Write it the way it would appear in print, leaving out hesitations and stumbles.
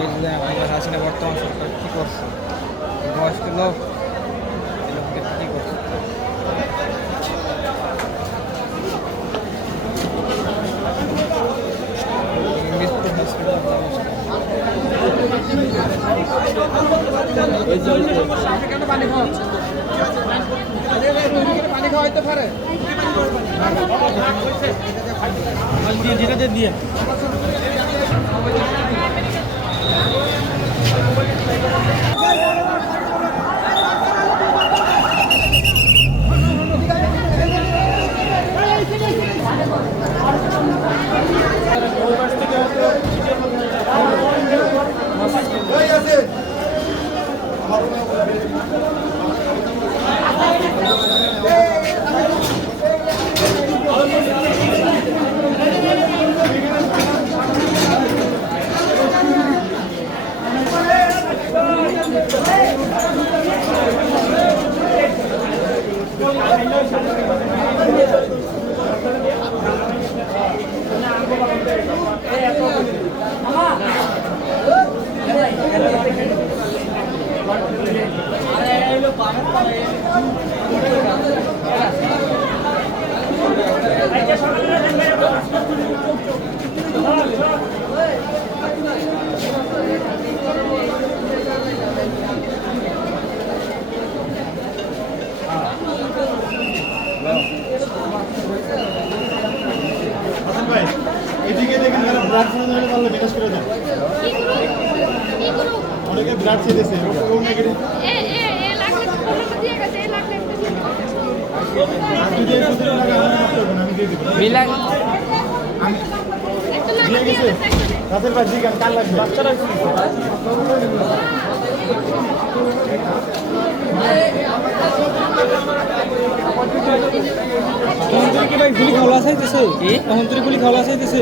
এই যে আমাদের হাসিনা বর্তমান সরকার কী করছে, বয়স্ক লোক এই লোককে কী করছে। মৃত্যু হসপিটাল পানি খাওয়া হইতে পারে যেটা দিয়ে এদিকে দেখেন ব্লাড ফেলে পারলে বিকাশ করে দেন। অনেকে ব্লাড চেয়েছে ও নেগেটিভ আমি দিয়ে গেছে রাতের পর জিগান কাল লাগবে বাচ্চারা কি ভাই গুলি খাওয়া চাইতেছে, এখন তুই গুলি খাওয়া চাইতেছে।